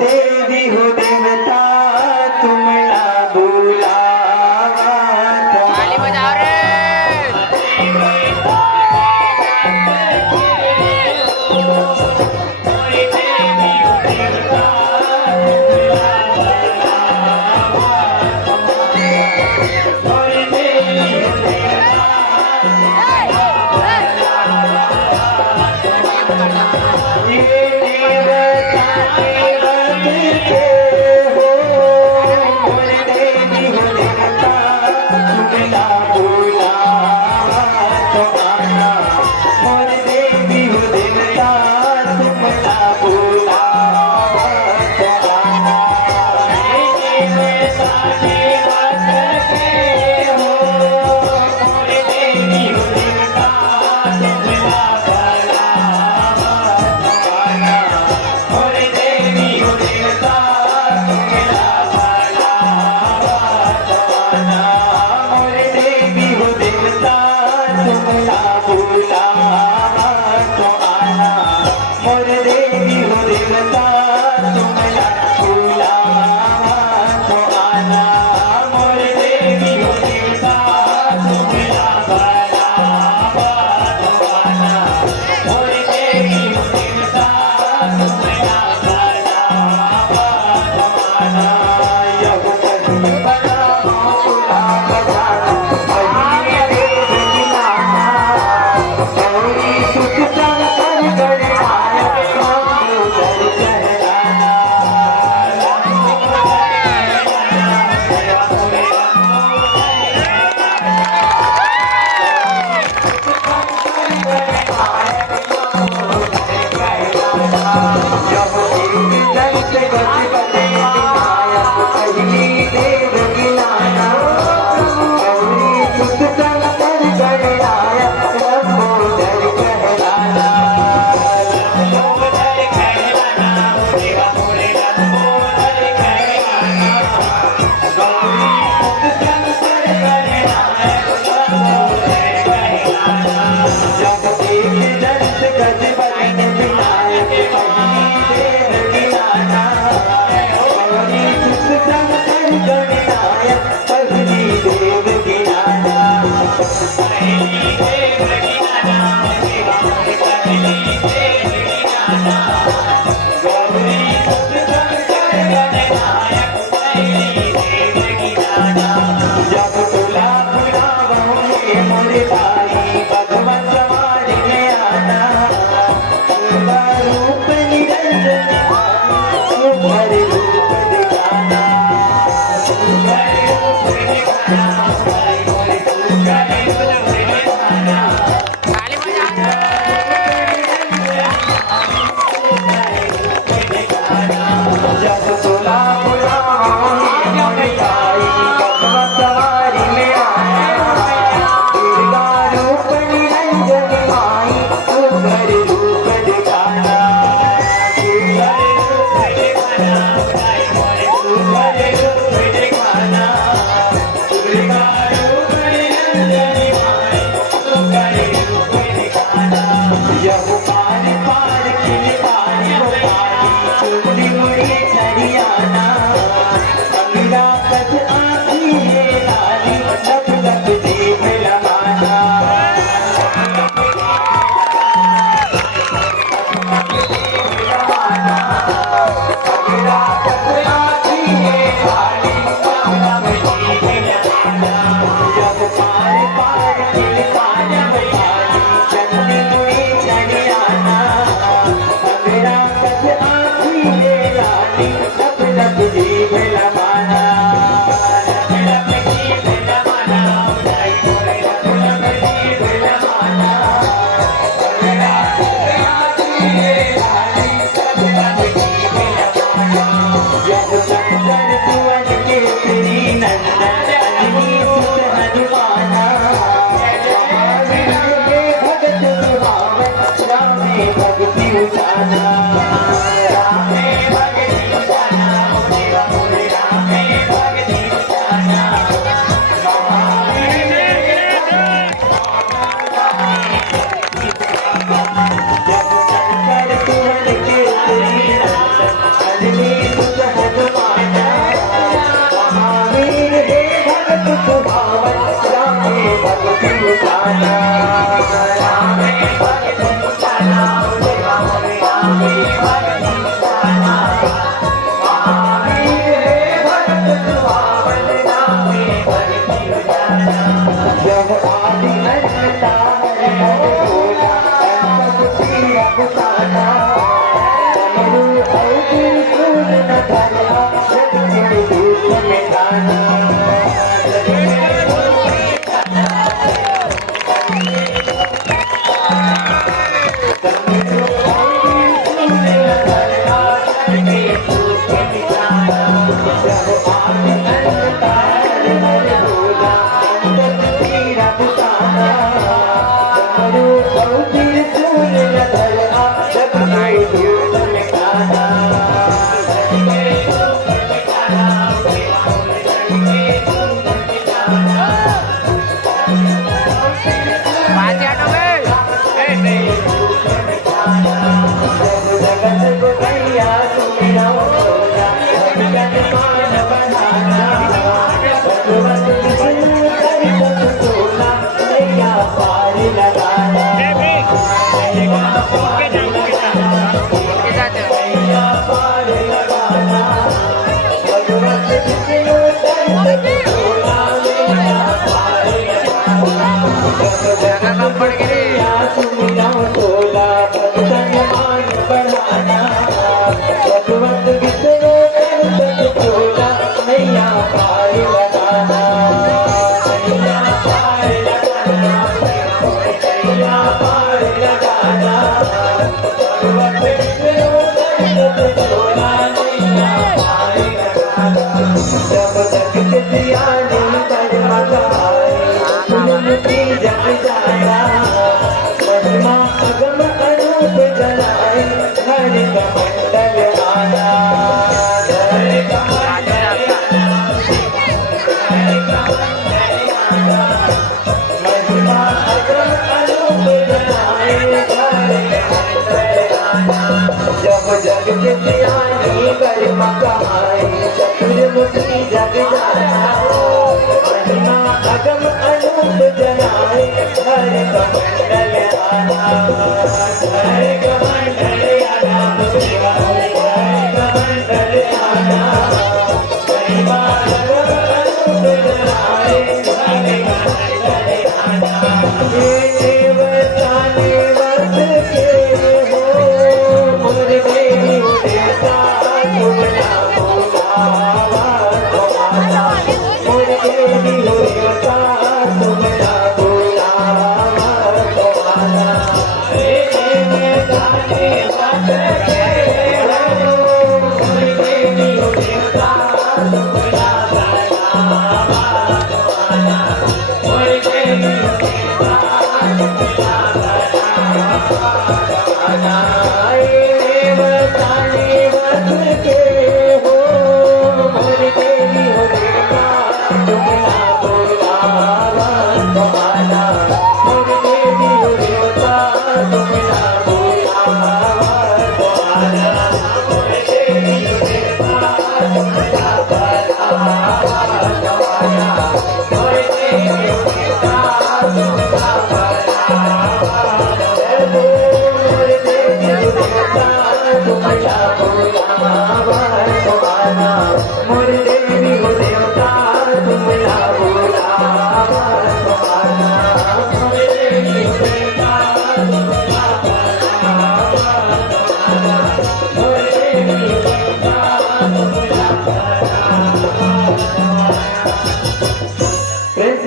देवी हो देवता तुमला बुलावा ताली बजाओ रे।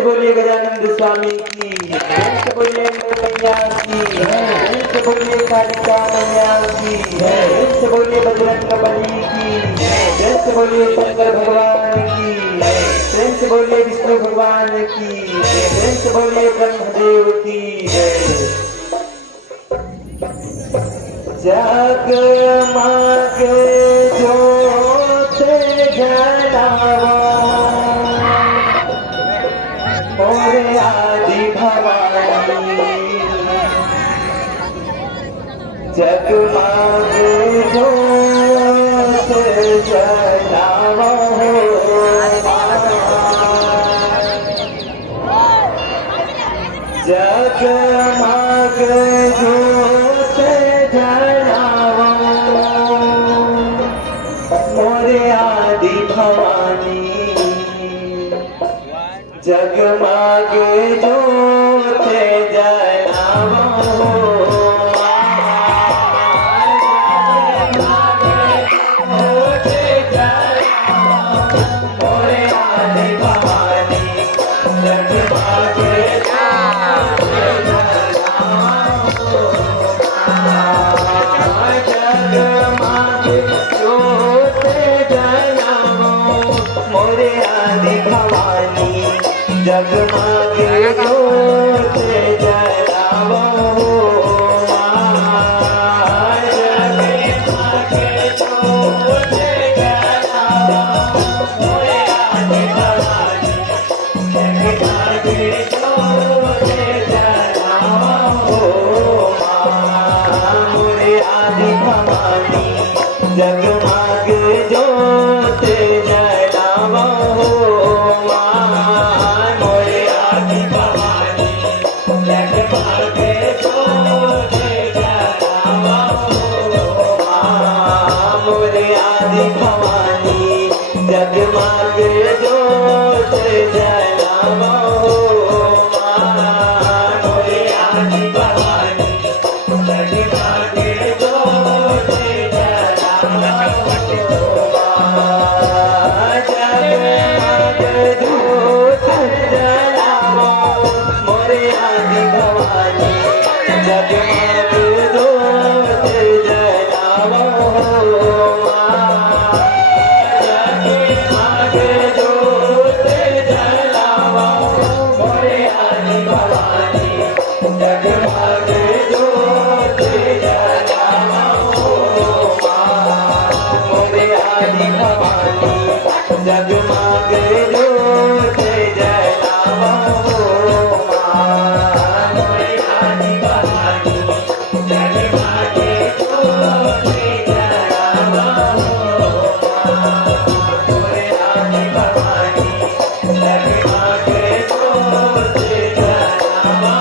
बोलिए गजानंद स्वामी की, प्रेम बोलिए मैया की, प्रेम बोलिए कालिका मैया की, प्रेम बोलिए बजरंग बली की, प्रेम बोलिए शंकर भगवान की, प्रेम बोलिए विष्णु भगवान की, प्रेम बोलिए ब्रह्मदेव की। जगमग ज्योत जलावा मोरे आदि भवानी, जगमग ज्योत जलावा जगमग ज्योत जलावा मोरे आदि भवानी, जगमग ज्योत जलावा मोरे आदि भवानी, जगमग मोरे आदि भवानी, जगमग ज्योत जलावा जगमग ज्योत जलावा मोरे आदि भवानी, जगमग ज्योत जलावा मोरे आदि भवानी, जगमग ज्योत जलावा मोरे आदि भवानी, जगमग ज्योत जलावा मोरे आदि भवानी, जगमग ज्योत जलावा मोरे आदि भवानी, जगमग ज्योत जगमग ज्योत जलावा मोरे आदि भवानी, जगमग ज्योत जलावा मोरे आदि भवानी, जगमग ज्योत जलावा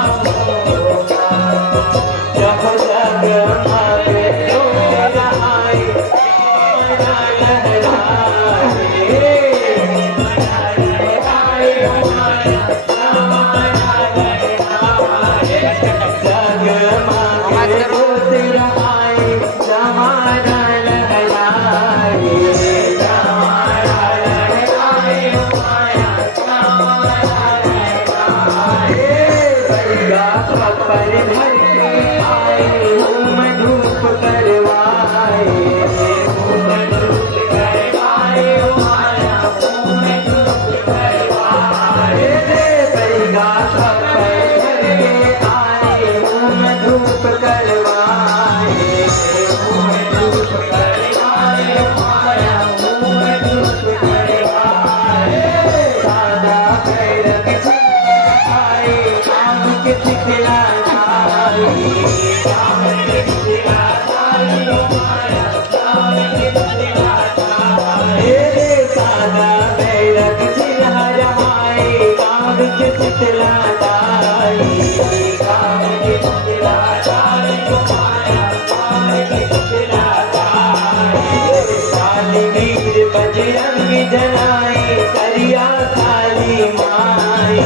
बजरंगी जनाई करिया काली माई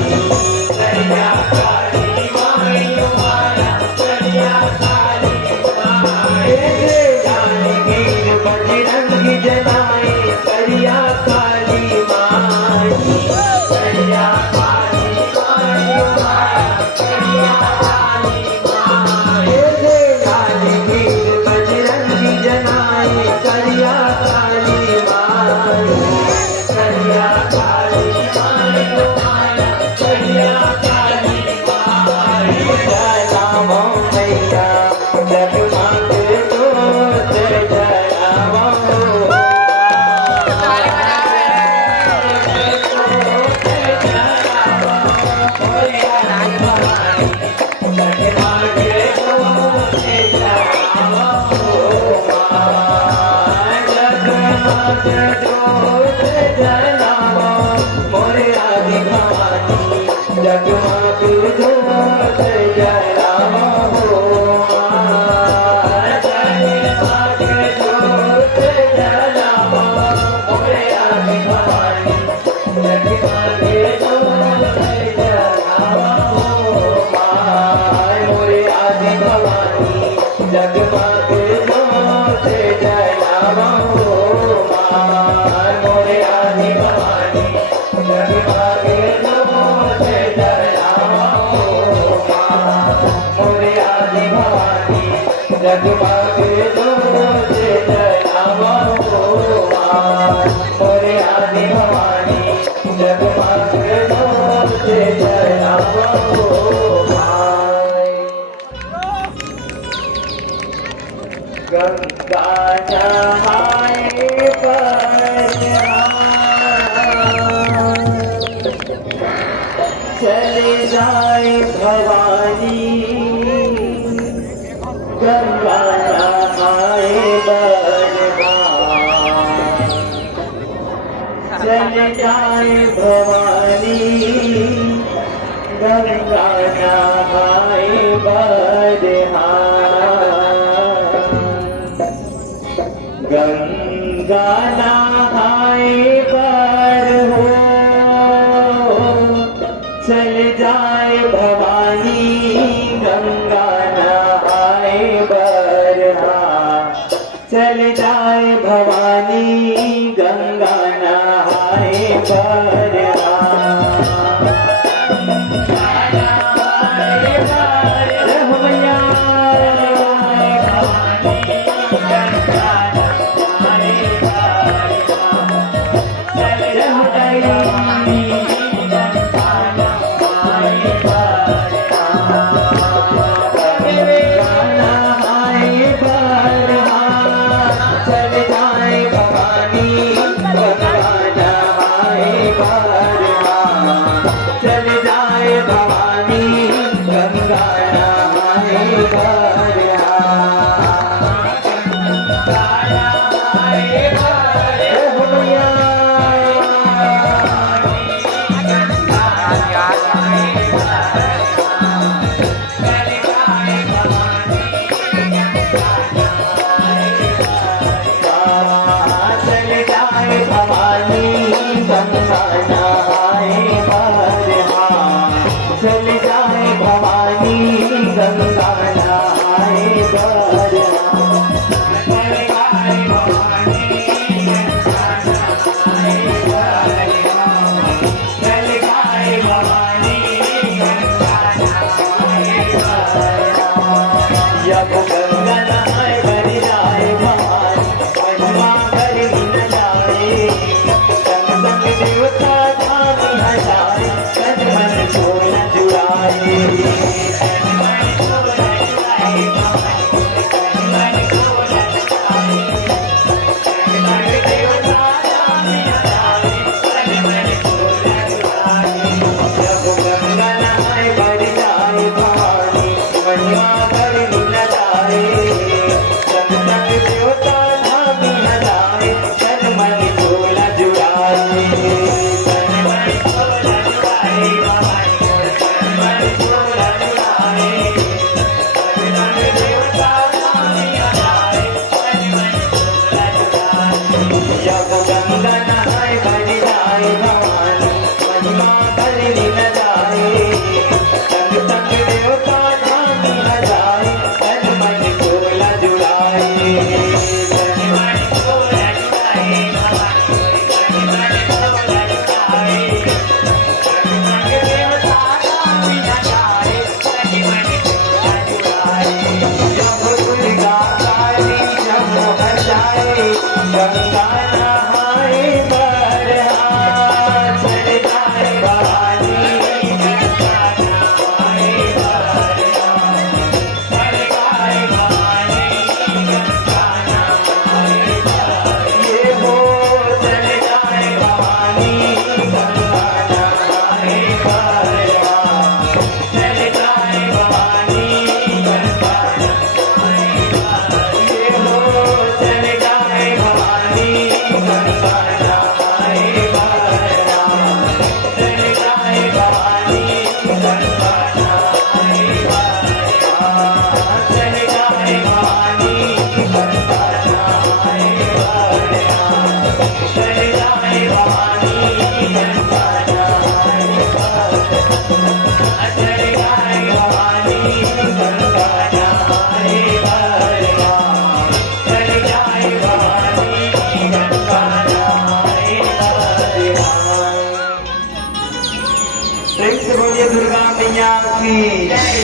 करिया काली माई माया करिया काली माई गिर बजरंगी जनाई करिया काली माई करिया काली माई माया करिया काली माई गिर बजरंगी जनाई करिया काली गंगा नहाए पर चले जाए भवानी गंगा नहाए चले जाए भवानी गंगा नहाए गंगा नहाए पर हो चल जाए भवानी गंगा नहाए पर चल जाए भवानी गंगा नहाए पर चल गंगा नहाए भर जाए भवानी महिमा करनी न जाए संग संग देवता धामी न जाए तन मन डोला जुड़ाए तन मन डोला जुड़ाए भवानी तन मन डोला जुड़ाए संग संग देवता धामी न जाए तन मन डोला जुड़ाए जब दुर्गा काली जब बजाए गंगा नहाए भर हाथ चल जाए भवानी गंगा नहाए भर हाथ चल जाए भवानी गंगा नहाए भर ये हो चल जाए भवानी गंगा नहाए भर हाथ चल जाए भवानी गंगा नहाए भर ये हो चल जाए भवानी गंगा नहाए भर हाथ चल जाए भवानी गंगा नहाए भर हाथ चल जाए भवानी गंगा नहाए भर हाथ चल जाए भवानी गंगा नहाए भर चल जाए भवानी गंगा नहाए भर हाथ चल जाए भवानी गंगा नहाए भर हाथ। प्रेम से बोलिए दुर्गा मैया की